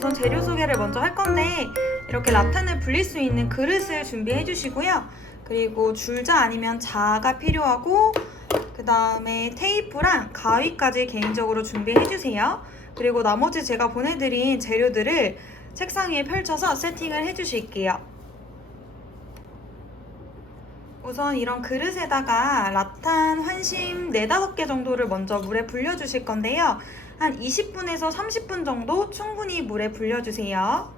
우선 재료 소개를 먼저 할 건데 이렇게 라탄을 불릴 수 있는 그릇을 준비해 주시고요. 그리고 줄자 아니면 자가 필요하고 그 다음에 테이프랑 가위까지 개인적으로 준비해 주세요. 그리고 나머지 제가 보내드린 재료들을 책상 위에 펼쳐서 세팅을 해 주실게요. 우선 이런 그릇에다가 라탄 환심 4-5개 정도를 먼저 물에 불려 주실 건데요. 한 20분에서 30분 정도 충분히 물에 불려주세요.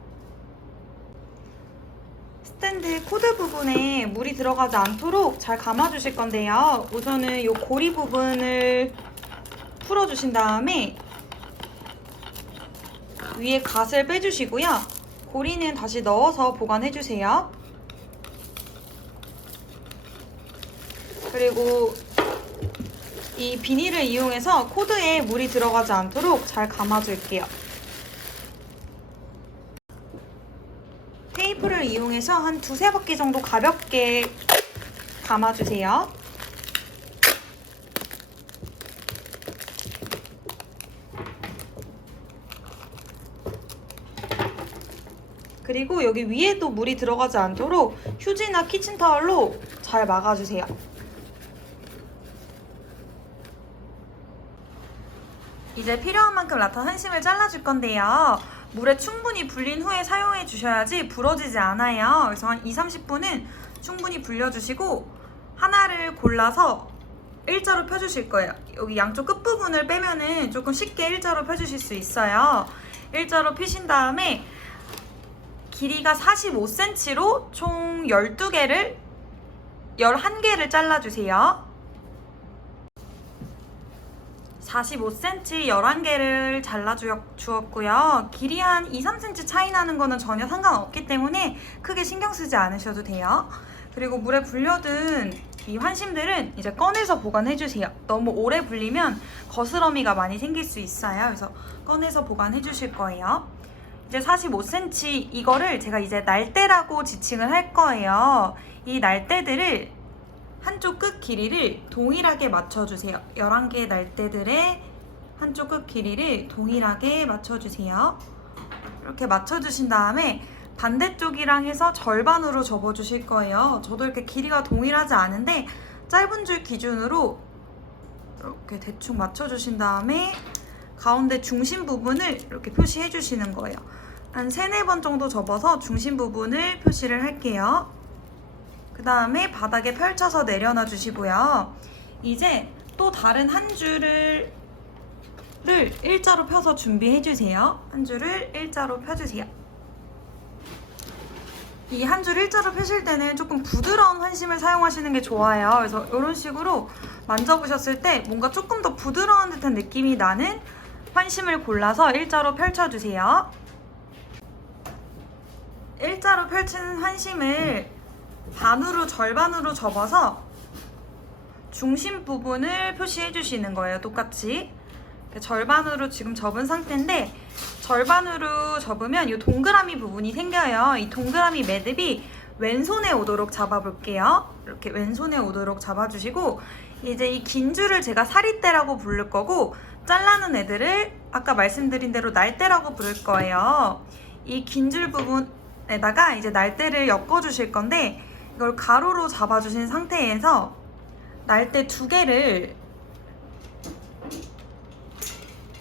스탠드 코드 부분에 물이 들어가지 않도록 잘 감아주실 건데요. 우선은 이 고리 부분을 풀어주신 다음에 위에 갓을 빼주시고요. 고리는 다시 넣어서 보관해주세요. 그리고 이 비닐을 이용해서 코드에 물이 들어가지 않도록 잘 감아줄게요. 테이프를 이용해서 한 2-3바퀴 정도 가볍게 감아주세요. 그리고 여기 위에도 물이 들어가지 않도록 휴지나 키친타월로 잘 막아주세요. 이제 필요한 만큼 라탄 환심을 잘라줄 건데요. 물에 충분히 불린 후에 사용해 주셔야지 부러지지 않아요. 그래서 한 2-30분은 충분히 불려주시고 하나를 골라서 일자로 펴주실 거예요. 여기 양쪽 끝부분을 빼면은 조금 쉽게 일자로 펴주실 수 있어요. 일자로 펴신 다음에 길이가 45cm로 총 11개를 잘라주세요. 45cm 11개를 잘라주었고요. 길이 한 2-3cm 차이 나는 거는 전혀 상관없기 때문에 크게 신경 쓰지 않으셔도 돼요. 그리고 물에 불려둔 이 환심들은 이제 꺼내서 보관해주세요. 너무 오래 불리면 거스러미가 많이 생길 수 있어요. 그래서 꺼내서 보관해주실 거예요. 이제 45cm 이거를 제가 이제 날대라고 지칭을 할 거예요. 이 날대들을 한쪽 끝 길이를 동일하게 맞춰주세요. 11개의 날대들의 한쪽 끝 길이를 동일하게 맞춰주세요. 이렇게 맞춰주신 다음에 반대쪽이랑 해서 절반으로 접어주실 거예요. 저도 이렇게 길이가 동일하지 않은데 짧은 줄 기준으로 이렇게 대충 맞춰주신 다음에 가운데 중심 부분을 이렇게 표시해 주시는 거예요. 한 3-4번 정도 접어서 중심 부분을 표시를 할게요. 그 다음에 바닥에 펼쳐서 내려놔 주시고요. 이제 또 다른 한 줄을 일자로 펴서 준비해 주세요. 한 줄을 일자로 펴주세요. 이 한 줄 일자로 펴실 때는 조금 부드러운 환심을 사용하시는 게 좋아요. 그래서 이런 식으로 만져보셨을 때 뭔가 조금 더 부드러운 듯한 느낌이 나는 환심을 골라서 일자로 펼쳐주세요. 일자로 펼친 환심을 반으로 절반으로 접어서 중심 부분을 표시해 주시는 거예요. 똑같이 절반으로 지금 접은 상태인데 절반으로 접으면 이 동그라미 부분이 생겨요. 이 동그라미 매듭이 왼손에 오도록 잡아볼게요. 이렇게 왼손에 오도록 잡아주시고 이제 이 긴 줄을 제가 사리대라고 부를 거고 잘라는 애들을 아까 말씀드린 대로 날대라고 부를 거예요. 이 긴 줄 부분에다가 이제 날대를 엮어주실 건데 이걸 가로로 잡아주신 상태에서 날대 2개를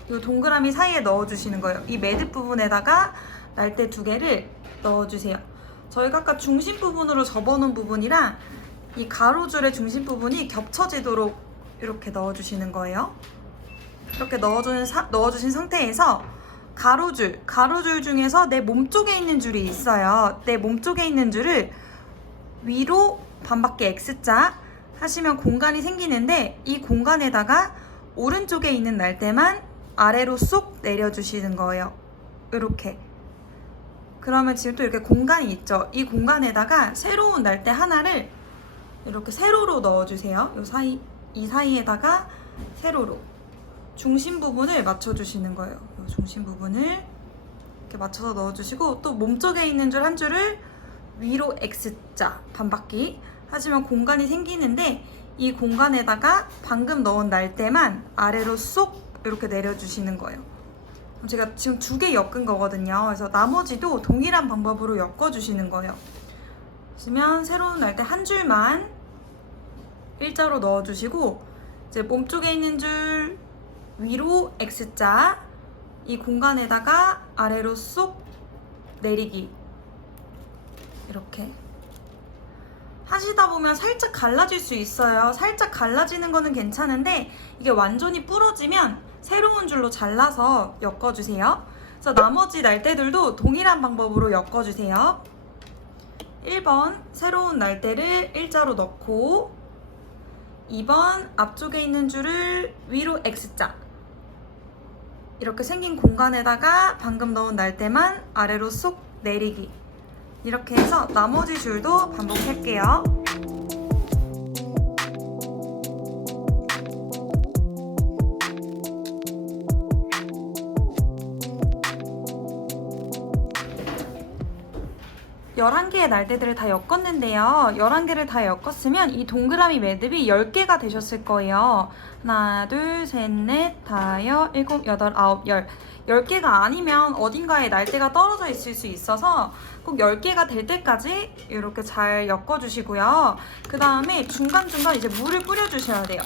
이 동그라미 사이에 넣어주시는 거예요. 이 매듭 부분에다가 날대 2개를 넣어주세요. 저희가 아까 중심 부분으로 접어놓은 부분이랑 이 가로줄의 중심 부분이 겹쳐지도록 이렇게 넣어주시는 거예요. 이렇게 넣어주신 상태에서 가로줄 중에서 내 몸쪽에 있는 줄이 있어요. 내 몸쪽에 있는 줄을 위로 반바퀴 X자 하시면 공간이 생기는데 이 공간에다가 오른쪽에 있는 날대만 아래로 쏙 내려주시는 거예요. 이렇게. 그러면 지금 또 이렇게 공간이 있죠. 이 공간에다가 새로운 날대 하나를 이렇게 세로로 넣어주세요. 이 사이에다가 세로로 중심 부분을 맞춰주시는 거예요. 이 중심 부분을 이렇게 맞춰서 넣어주시고 또 몸쪽에 있는 줄 한 줄을 위로 X자 반바퀴 하시면 공간이 생기는데 이 공간에다가 방금 넣은 날대만 아래로 쏙 이렇게 내려주시는 거예요. 제가 지금 2개 엮은 거거든요. 그래서 나머지도 동일한 방법으로 엮어주시는 거예요. 그러면 새로운 날대 한 줄만 일자로 넣어주시고, 이제 몸쪽에 있는 줄 위로 X자, 이 공간에다가 아래로 쏙 내리기. 이렇게 하시다 보면 살짝 갈라질 수 있어요. 살짝 갈라지는 거는 괜찮은데 이게 완전히 부러지면 새로운 줄로 잘라서 엮어주세요. 그래서 나머지 날대들도 동일한 방법으로 엮어주세요. 1번 새로운 날대를 일자로 넣고, 2번 앞쪽에 있는 줄을 위로 X자, 이렇게 생긴 공간에다가 방금 넣은 날대만 아래로 쏙 내리기. 이렇게 해서 나머지 줄도 반복할게요. (11) 개의 날대들을 다 엮었는데요. 11개를 다 엮었으면 이 동그라미 매듭이 10개가 되셨을 거예요. 하나, 둘, 셋, 넷, 다섯, 일곱, 여덟, 아홉, 열. 10개가 아니면 어딘가에 날대가 떨어져 있을 수 있어서 꼭 10개가 될 때까지 이렇게 잘 엮어주시고요. 그 다음에 중간중간 이제 물을 뿌려주셔야 돼요.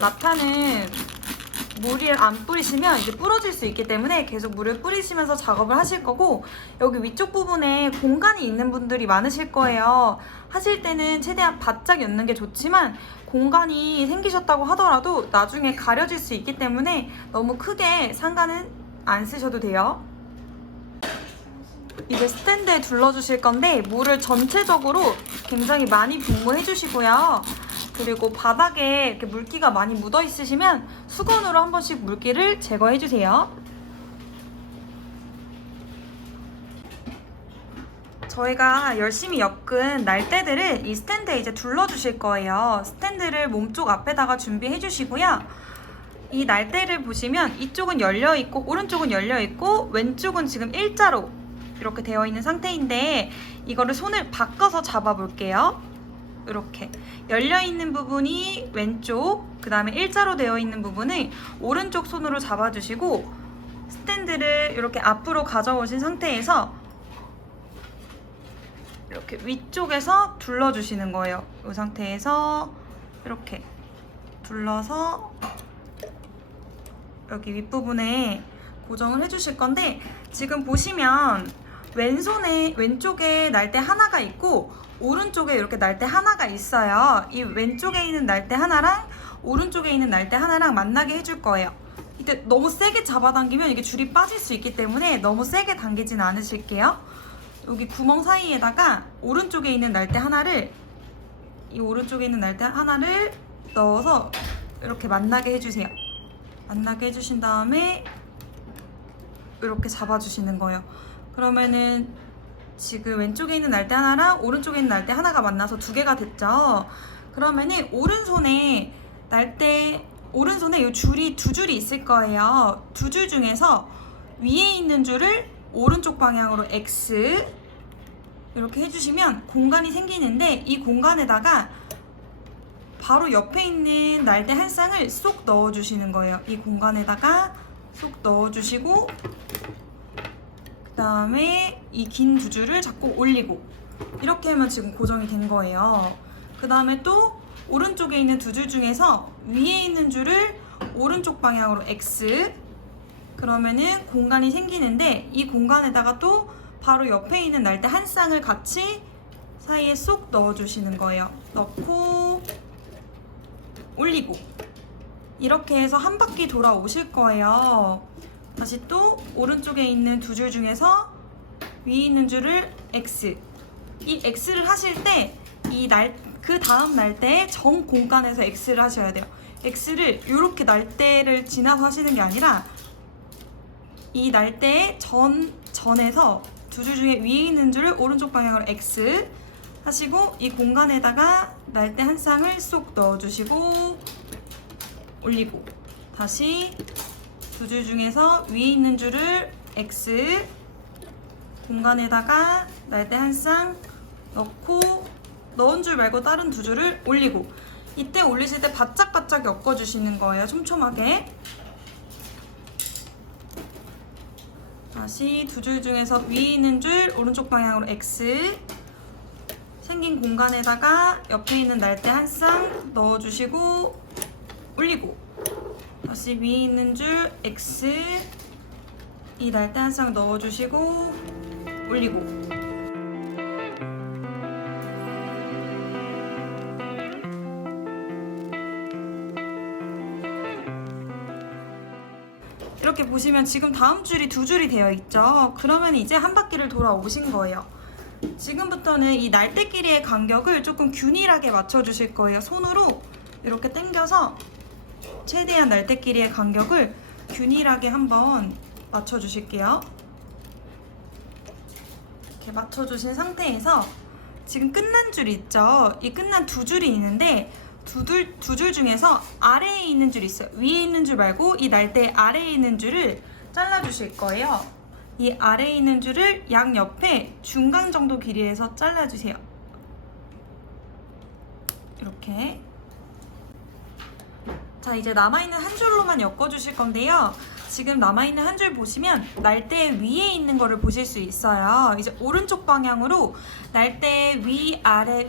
라타는 물을 안 뿌리시면 이제 부러질 수 있기 때문에 계속 물을 뿌리시면서 작업을 하실 거고, 여기 위쪽 부분에 공간이 있는 분들이 많으실 거예요. 하실 때는 최대한 바짝 엮는 게 좋지만 공간이 생기셨다고 하더라도 나중에 가려질 수 있기 때문에 너무 크게 상관은 안 쓰셔도 돼요. 이제 스탠드에 둘러주실 건데 물을 전체적으로 굉장히 많이 분무해 주시고요. 그리고 바닥에 이렇게 물기가 많이 묻어 있으시면 수건으로 한 번씩 물기를 제거해 주세요. 저희가 열심히 엮은 날대들을 이 스탠드에 이제 둘러주실 거예요. 스탠드를 몸쪽 앞에다가 준비해 주시고요. 이 날대를 보시면 이쪽은 열려 있고 오른쪽은 열려 있고 왼쪽은 지금 일자로 이렇게 되어 있는 상태인데, 이거를 손을 바꿔서 잡아 볼게요. 이렇게 열려 있는 부분이 왼쪽, 그 다음에 일자로 되어 있는 부분을 오른쪽 손으로 잡아주시고, 스탠드를 이렇게 앞으로 가져오신 상태에서 이렇게 위쪽에서 둘러주시는 거예요. 이 상태에서 이렇게 둘러서 여기 윗부분에 고정을 해주실 건데, 지금 보시면 왼쪽에 날대 하나가 있고 오른쪽에 이렇게 날대 하나가 있어요. 이 왼쪽에 있는 날대 하나랑 오른쪽에 있는 날대 하나랑 만나게 해줄 거예요. 이때 너무 세게 잡아당기면 이게 줄이 빠질 수 있기 때문에 너무 세게 당기진 않으실게요. 여기 구멍 사이에다가 오른쪽에 있는 날대 하나를, 이 오른쪽에 있는 날대 하나를 넣어서 이렇게 만나게 해주세요. 만나게 해주신 다음에 이렇게 잡아주시는 거예요. 그러면은 지금 왼쪽에 있는 날대 하나랑 오른쪽에 있는 날대 하나가 만나서 2개가 됐죠. 그러면은 오른손에 이 줄이 2줄이 있을 거예요. 2줄 중에서 위에 있는 줄을 오른쪽 방향으로 X 이렇게 해주시면 공간이 생기는데, 이 공간에다가 바로 옆에 있는 날대 한 쌍을 쏙 넣어주시는 거예요. 이 공간에다가 쏙 넣어주시고, 그 다음에 이 긴 2줄을 잡고 올리고, 이렇게 하면 지금 고정이 된 거예요. 그 다음에 또 오른쪽에 있는 2줄 중에서 위에 있는 줄을 오른쪽 방향으로 X, 그러면은 공간이 생기는데, 이 공간에다가 또 바로 옆에 있는 날대 한 쌍을 같이 사이에 쏙 넣어주시는 거예요. 넣고 올리고, 이렇게 해서 한 바퀴 돌아오실 거예요. 다시 또 오른쪽에 있는 2줄 중에서 위에 있는 줄을 X, 이 X를 하실 때 그 다음 날대의 정 공간에서 X를 하셔야 돼요. X를 이렇게 날대를 지나서 하시는 게 아니라 이 날대의 전에서 2줄 중에 위에 있는 줄을 오른쪽 방향으로 X 하시고, 이 공간에다가 날대 한 쌍을 쏙 넣어주시고 올리고, 다시 2줄 중에서 위에 있는 줄을 X, 공간에다가 날대 한 쌍 넣고, 넣은 줄 말고 다른 2줄을 올리고, 이때 올리실 때 바짝바짝 엮어주시는 거예요. 촘촘하게. 다시 두 줄 중에서 위에 있는 줄 오른쪽 방향으로 X, 생긴 공간에다가 옆에 있는 날대 한 쌍 넣어주시고 올리고, 다시 위에 있는 줄 X, 이 날대 한 쌍 넣어주시고 올리고. 이렇게 보시면 지금 다음 줄이 두 줄이 되어 있죠. 그러면 이제 한 바퀴를 돌아오신 거예요. 지금부터는 이 날대 길이의 간격을 조금 균일하게 맞춰주실 거예요. 손으로 이렇게 당겨서 최대한 날대 길이의 간격을 균일하게 한번 맞춰주실게요. 이렇게 맞춰주신 상태에서 지금 끝난 줄 있죠? 이 끝난 두 줄이 있는데 두 줄 중에서 아래에 있는 줄 있어요. 위에 있는 줄 말고 이 날대 아래에 있는 줄을 잘라주실 거예요. 이 아래에 있는 줄을 양옆에 중간 정도 길이에서 잘라주세요. 이렇게. 자, 이제 남아있는 한 줄로만 엮어주실 건데요. 지금 남아있는 한 줄 보시면 날대 위에 있는 거를 보실 수 있어요. 이제 오른쪽 방향으로 날대 위 아래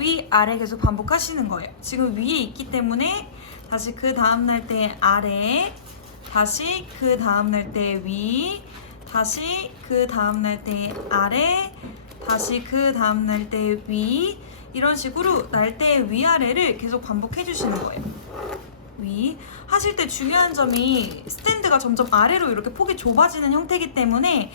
계속 반복하시는 거예요. 지금 위에 있기 때문에 다시 그 다음 날대 아래, 다시 그 다음 날대 위, 다시 그 다음 날대 아래, 다시 그 다음 날대 위, 이런 식으로 날대 위아래를 계속 반복해 주시는 거예요. 위 하실 때 중요한 점이 스탠드가 점점 아래로 이렇게 폭이 좁아지는 형태이기 때문에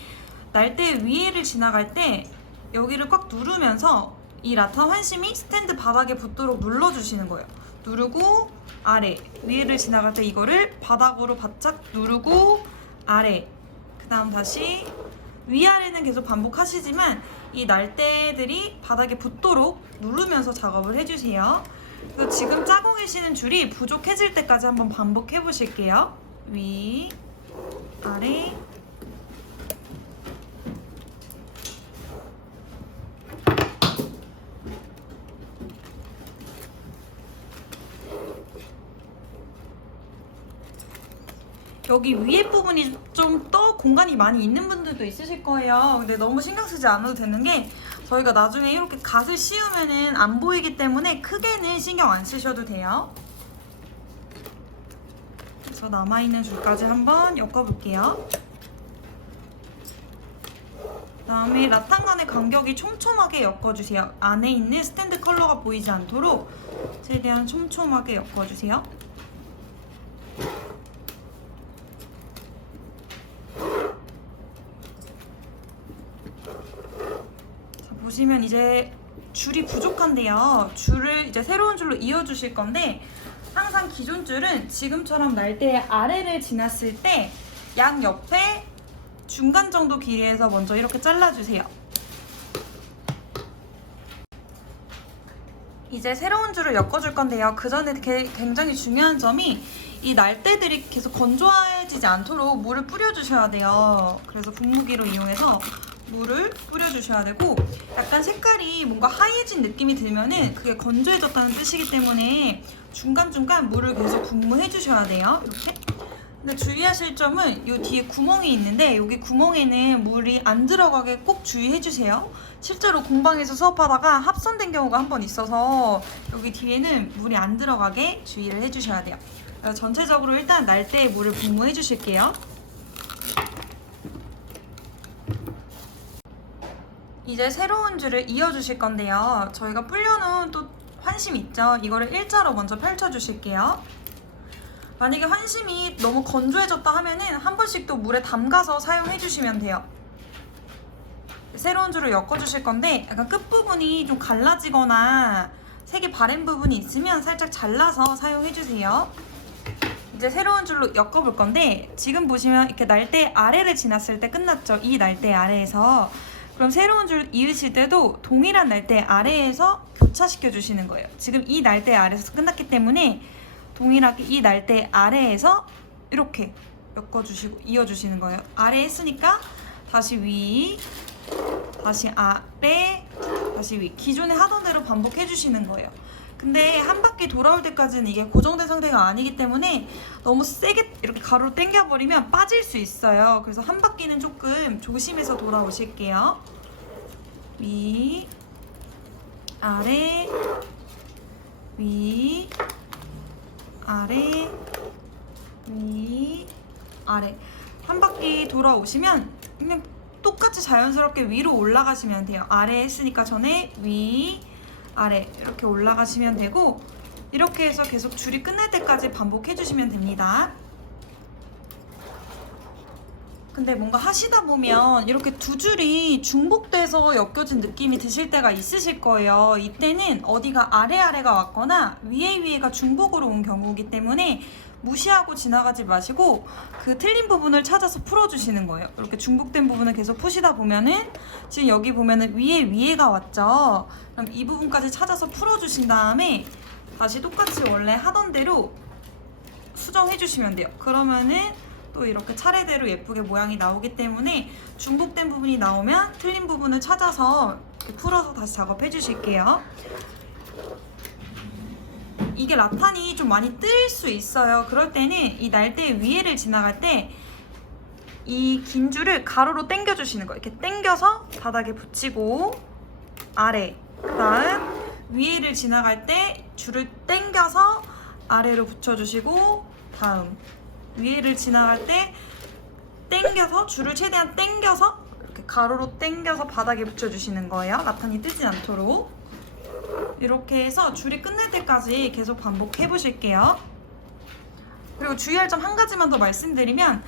날대 위를 지나갈 때 여기를 꽉 누르면서 이 라타 환심이 스탠드 바닥에 붙도록 눌러주시는 거예요. 누르고 아래, 위를 지나갈 때 이거를 바닥으로 바짝 누르고 아래, 그 다음 다시 위아래는 계속 반복하시지만 이 날대들이 바닥에 붙도록 누르면서 작업을 해주세요. 그리고 지금 짜고 계시는 줄이 부족해질 때까지 한번 반복해 보실게요. 위, 아래, 여기 위에 부분이 좀 더 공간이 많이 있는 분들도 있으실 거예요. 근데 너무 신경 쓰지 않아도 되는 게 저희가 나중에 이렇게 갓을 씌우면은 안 보이기 때문에 크게는 신경 안 쓰셔도 돼요. 그래서 남아있는 줄까지 한번 엮어볼게요. 그다음에 라탄 간의 간격이 촘촘하게 엮어주세요. 안에 있는 스탠드 컬러가 보이지 않도록 최대한 촘촘하게 엮어주세요. 보시면 이제 줄이 부족한데요. 줄을 이제 새로운 줄로 이어주실 건데 항상 기존 줄은 지금처럼 날대 아래를 지났을 때 양옆에 중간 정도 길이에서 먼저 이렇게 잘라주세요. 이제 새로운 줄을 엮어줄 건데요. 그 전에 굉장히 중요한 점이 이 날대들이 계속 건조해지지 않도록 물을 뿌려주셔야 돼요. 그래서 분무기로 이용해서 물을 뿌려주셔야 되고, 약간 색깔이 뭔가 하얘진 느낌이 들면은 그게 건조해졌다는 뜻이기 때문에 중간중간 물을 계속 분무해 주셔야 돼요. 이렇게. 근데 주의하실 점은 이 뒤에 구멍이 있는데 여기 구멍에는 물이 안 들어가게 꼭 주의해 주세요. 실제로 공방에서 수업하다가 합선된 경우가 한 번 있어서 여기 뒤에는 물이 안 들어가게 주의를 해 주셔야 돼요. 전체적으로 일단 날대에 물을 분무해 주실게요. 이제 새로운 줄을 이어주실 건데요. 저희가 불려놓은 또 환심 있죠? 이거를 일자로 먼저 펼쳐주실게요. 만약에 환심이 너무 건조해졌다 하면은 한 번씩 또 물에 담가서 사용해주시면 돼요. 새로운 줄을 엮어주실 건데 약간 끝부분이 좀 갈라지거나 색이 바랜 부분이 있으면 살짝 잘라서 사용해주세요. 이제 새로운 줄로 엮어볼 건데 지금 보시면 이렇게 날대 아래를 지났을 때 끝났죠? 이 날대 아래에서. 그럼 새로운 줄 이으실 때도 동일한 날대 아래에서 교차시켜 주시는 거예요. 지금 이 날대 아래에서 끝났기 때문에 동일하게 이 날대 아래에서 이렇게 엮어주시고 이어주시는 거예요. 아래 했으니까 다시 위, 다시 아래, 다시 위. 기존에 하던 대로 반복해 주시는 거예요. 근데 한 바퀴 돌아올 때까지는 이게 고정된 상태가 아니기 때문에 너무 세게 이렇게 가로로 당겨버리면 빠질 수 있어요. 그래서 한 바퀴는 조금 조심해서 돌아오실게요. 위, 아래, 위, 아래, 위, 아래. 한 바퀴 돌아오시면 그냥 똑같이 자연스럽게 위로 올라가시면 돼요. 아래 했으니까 전에 위, 아래 이렇게 올라가시면 되고, 이렇게 해서 계속 줄이 끝날 때까지 반복해 주시면 됩니다. 근데 뭔가 하시다 보면 이렇게 두 줄이 중복돼서 엮여진 느낌이 드실 때가 있으실 거예요. 이때는 어디가 아래가 왔거나 위에가 중복으로 온 경우이기 때문에 무시하고 지나가지 마시고 그 틀린 부분을 찾아서 풀어주시는 거예요. 이렇게 중복된 부분을 계속 푸시다 보면은 지금 여기 보면은 위에가 왔죠. 그럼 이 부분까지 찾아서 풀어주신 다음에 다시 똑같이 원래 하던 대로 수정해 주시면 돼요. 그러면은 또 이렇게 차례대로 예쁘게 모양이 나오기 때문에 중복된 부분이 나오면 틀린 부분을 찾아서 풀어서 다시 작업해 주실게요. 이게 라탄이 좀 많이 뜰 수 있어요. 그럴 때는 이 날대 위에를 지나갈 때 이 긴 줄을 가로로 당겨 주시는 거예요. 이렇게 당겨서 바닥에 붙이고 아래, 그 다음 위에를 지나갈 때 줄을 당겨서 아래로 붙여주시고, 다음 위에를 지나갈 때 당겨서 줄을 최대한 당겨서 이렇게 가로로 당겨서 바닥에 붙여주시는 거예요. 라탄이 뜨지 않도록. 이렇게 해서 줄이 끝날 때까지 계속 반복해 보실게요. 그리고 주의할 점 한 가지만 더 말씀드리면,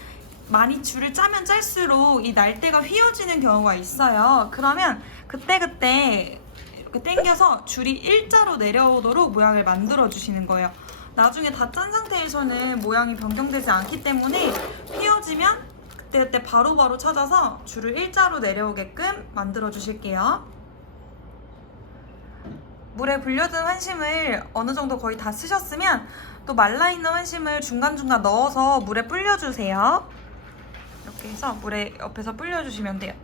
많이 줄을 짜면 짤수록 이 날대가 휘어지는 경우가 있어요. 그러면 그때 이렇게 당겨서 줄이 일자로 내려오도록 모양을 만들어 주시는 거예요. 나중에 다 짠 상태에서는 모양이 변경되지 않기 때문에 휘어지면 그때 바로바로 찾아서 줄을 일자로 내려오게끔 만들어 주실게요. 물에 불려둔 환심을 어느 정도 거의 다 쓰셨으면 또 말라있는 환심을 중간중간 넣어서 물에 불려주세요. 이렇게 해서 물에 옆에서 불려주시면 돼요.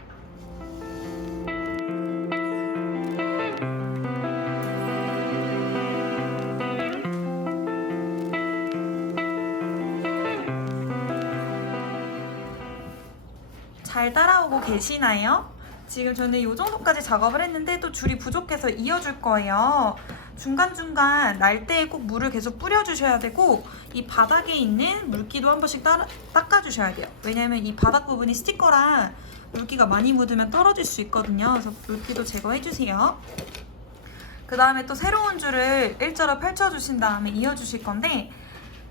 잘 따라오고 계시나요? 지금 저는 이 정도까지 작업을 했는데 또 줄이 부족해서 이어줄 거예요. 중간중간 날대에 꼭 물을 계속 뿌려주셔야 되고, 이 바닥에 있는 물기도 한 번씩 닦아주셔야 돼요. 왜냐면 이 바닥 부분이 스티커라 물기가 많이 묻으면 떨어질 수 있거든요. 그래서 물기도 제거해주세요. 그 다음에 또 새로운 줄을 일자로 펼쳐주신 다음에 이어주실 건데,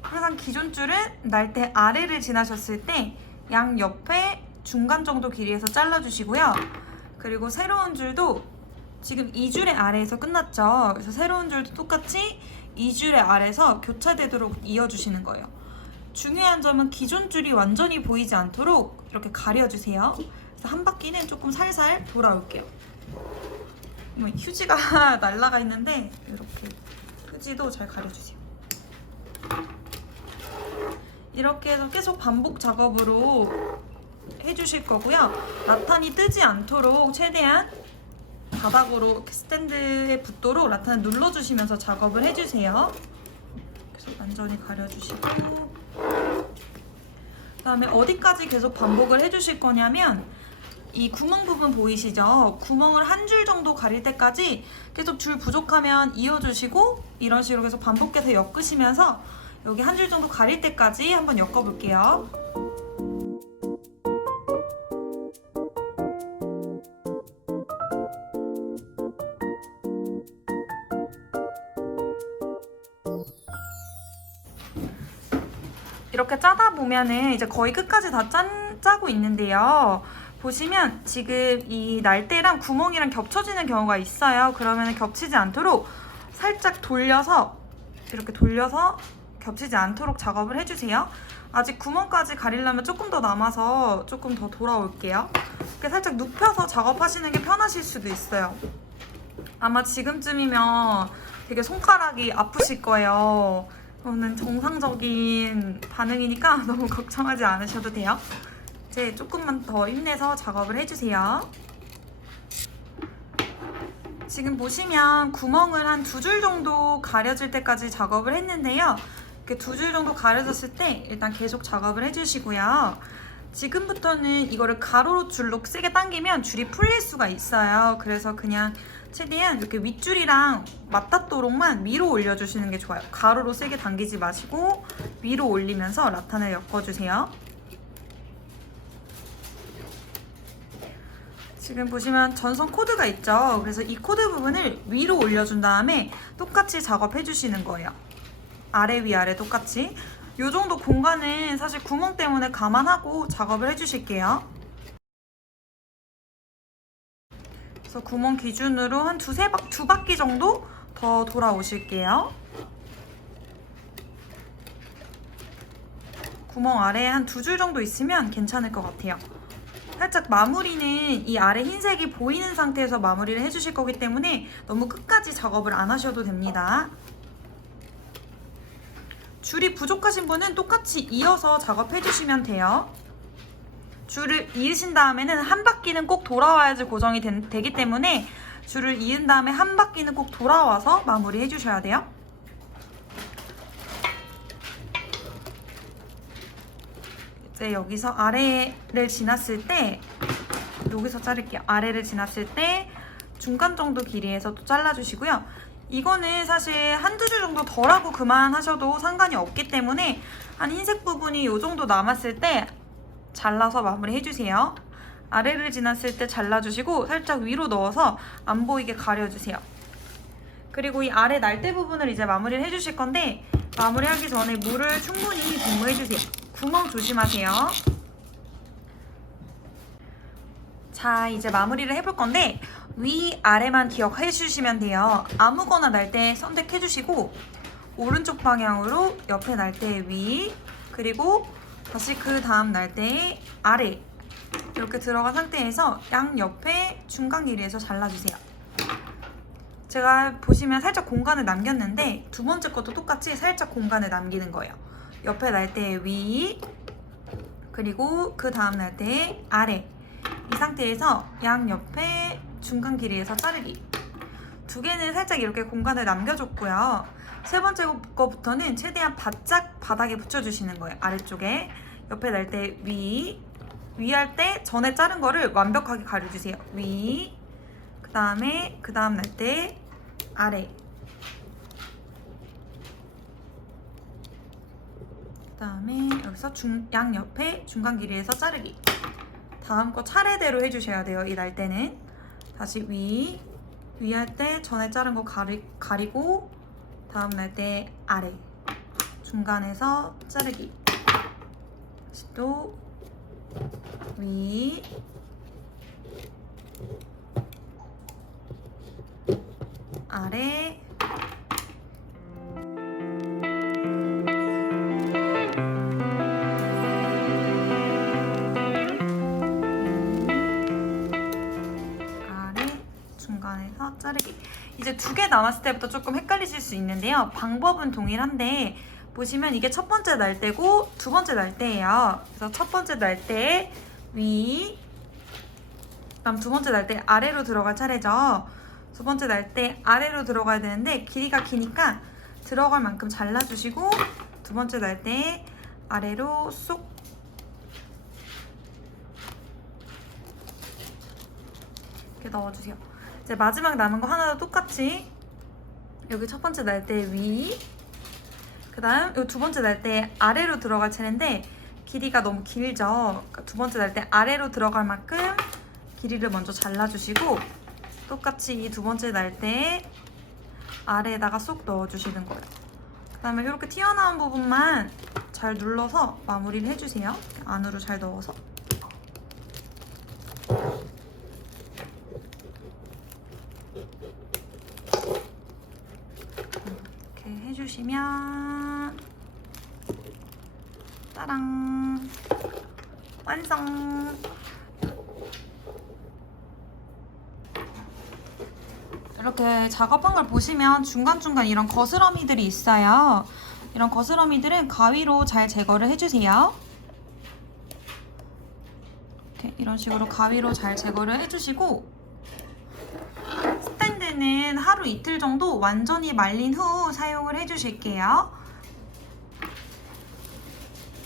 항상 기존 줄은 날대 아래를 지나셨을 때 양 옆에 중간 정도 길이에서 잘라주시고요. 그리고 새로운 줄도 지금 이 줄의 아래에서 끝났죠. 그래서 새로운 줄도 똑같이 이 줄의 아래에서 교차되도록 이어주시는 거예요. 중요한 점은 기존 줄이 완전히 보이지 않도록 이렇게 가려주세요. 그래서 한 바퀴는 조금 살살 돌아올게요. 휴지가 날라가 있는데 이렇게 휴지도 잘 가려주세요. 이렇게 해서 계속 반복 작업으로 해주실 거고요. 라탄이 뜨지 않도록 최대한 바닥으로 스탠드에 붙도록 라탄을 눌러주시면서 작업을 해주세요. 그래서 완전히 가려주시고, 그 다음에 어디까지 계속 반복을 해주실 거냐면, 이 구멍 부분 보이시죠? 구멍을 한 줄 정도 가릴 때까지 계속 줄 부족하면 이어주시고, 이런 식으로 계속 반복해서 엮으시면서 여기 한 줄 정도 가릴 때까지 한번 엮어볼게요. 이렇게 짜다 보면은 이제 거의 끝까지 다 짜고 있는데요. 보시면 지금 이 날대랑 구멍이랑 겹쳐지는 경우가 있어요. 그러면 겹치지 않도록 살짝 돌려서, 이렇게 돌려서 겹치지 않도록 작업을 해주세요. 아직 구멍까지 가리려면 조금 더 남아서 조금 더 돌아올게요. 이렇게 살짝 눕혀서 작업하시는 게 편하실 수도 있어요. 아마 지금쯤이면 되게 손가락이 아프실 거예요. 저는 정상적인 반응이니까 너무 걱정하지 않으셔도 돼요. 이제 조금만 더 힘내서 작업을 해주세요. 지금 보시면 구멍을 한 2줄 정도 가려질 때까지 작업을 했는데요. 이렇게 2줄 정도 가려졌을 때 일단 계속 작업을 해주시고요. 지금부터는 이거를 가로로 줄로 세게 당기면 줄이 풀릴 수가 있어요. 그래서 그냥 최대한 이렇게 윗줄이랑 맞닿도록만 위로 올려주시는 게 좋아요. 가로로 세게 당기지 마시고 위로 올리면서 라탄을 엮어주세요. 지금 보시면 전선 코드가 있죠. 그래서 이 코드 부분을 위로 올려준 다음에 똑같이 작업해 주시는 거예요. 아래 위아래 똑같이. 이 정도 공간은 사실 구멍 때문에 감안하고 작업을 해주실게요. 그래서 구멍 기준으로 한 두 바퀴 정도 더 돌아오실게요. 구멍 아래에 한 2줄 정도 있으면 괜찮을 것 같아요. 살짝 마무리는 이 아래 흰색이 보이는 상태에서 마무리를 해주실 거기 때문에 너무 끝까지 작업을 안 하셔도 됩니다. 줄이 부족하신 분은 똑같이 이어서 작업해 주시면 돼요. 줄을 이으신 다음에는 한 바퀴는 꼭 돌아와야지 고정이 되기 때문에 줄을 이은 다음에 한 바퀴는 꼭 돌아와서 마무리 해주셔야 돼요. 이제 여기서 아래를 지났을 때 여기서 자를게요. 아래를 지났을 때 중간 정도 길이에서 또 잘라주시고요. 이거는 사실 한두 줄 정도 덜 하고 그만하셔도 상관이 없기 때문에 한 흰색 부분이 이 정도 남았을 때 잘라서 마무리 해주세요. 아래를 지났을 때 잘라주시고 살짝 위로 넣어서 안 보이게 가려주세요. 그리고 이 아래 날대 부분을 이제 마무리를 해주실 건데 마무리하기 전에 물을 충분히 분무해주세요. 구멍 조심하세요. 자, 이제 마무리를 해볼 건데 위아래만 기억해 주시면 돼요. 아무거나 날대 선택해 주시고 오른쪽 방향으로 옆에 날대 위, 그리고 다시 그 다음 날대 아래 이렇게 들어간 상태에서 양옆에 중간 길이에서 잘라주세요. 제가 보시면 살짝 공간을 남겼는데 두 번째 것도 똑같이 살짝 공간을 남기는 거예요. 옆에 날대 위, 그리고 그 다음 날대 아래, 이 상태에서 양옆에 중간 길이에서 자르기. 두 개는 살짝 이렇게 공간을 남겨줬고요. 세 번째 거부터는 최대한 바짝 바닥에 붙여주시는 거예요. 아래쪽에. 옆에 날 때 위, 할 때 전에 자른 거를 완벽하게 가려주세요. 위, 그 다음 날 때 아래, 그 다음에 여기서 양옆에 중간 길이에서 자르기. 다음 거 차례대로 해주셔야 돼요. 이 날 때는 다시 위 할 때 전에 자른 거 가리고 다음 날 때 아래, 중간에서 자르기. 다시 또 위, 아래, 중간에서 자르기. 이제 두 개 남았을 때부터 조금 헷갈리실 수 있는데요. 방법은 동일한데 보시면 이게 첫 번째 날대고 두 번째 날대예요. 그래서 첫 번째 날대 위, 그다음 두 번째 날대 아래로 들어갈 차례죠. 두 번째 날대 아래로 들어가야 되는데 길이가 기니까 들어갈 만큼 잘라주시고 두 번째 날대 아래로 쏙 이렇게 넣어주세요. 이제 마지막 남은 거 하나 더 똑같이 여기 첫 번째 날대 위, 그 다음 이 두 번째 날대 아래로 들어갈 차례인데 길이가 너무 길죠. 그러니까 두 번째 날대 아래로 들어갈 만큼 길이를 먼저 잘라주시고 똑같이 이 두 번째 날대 아래에다가 쏙 넣어주시는 거예요. 그 다음에 이렇게 튀어나온 부분만 잘 눌러서 마무리를 해주세요. 안으로 잘 넣어서. 이렇게 해주시면 따랑 완성! 이렇게 작업한 걸 보시면 중간중간 이런 거스러미들이 있어요. 이런 거스러미들은 가위로 잘 제거를 해주세요. 이렇게 이런 식으로 가위로 잘 제거를 해주시고 스탠드 경우에는 하루 이틀 정도 완전히 말린 후 사용을 해주실게요.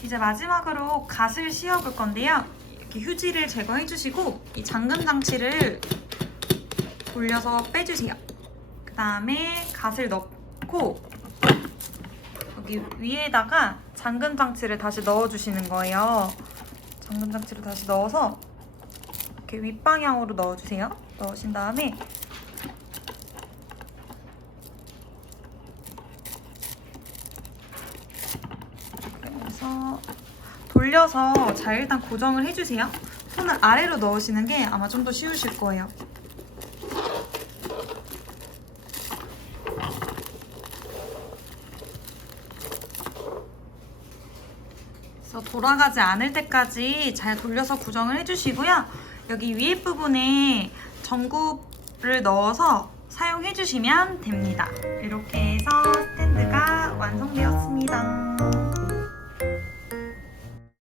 이제 마지막으로 갓을 씌워볼 건데요. 이렇게 휴지를 제거해주시고 이 잠금 장치를 돌려서 빼주세요. 그 다음에 갓을 넣고 여기 위에다가 잠금 장치를 다시 넣어주시는 거예요. 잠금 장치를 다시 넣어서 이렇게 윗방향으로 넣어주세요. 넣으신 다음에 그래서 돌려서 잘 일단 고정을 해주세요. 손을 아래로 넣으시는 게 아마 좀 더 쉬우실 거예요. 그래서 돌아가지 않을 때까지 잘 돌려서 고정을 해주시고요. 여기 위에 부분에 전구를 넣어서 사용해주시면 됩니다. 이렇게 해서 스탠드가 완성되었습니다.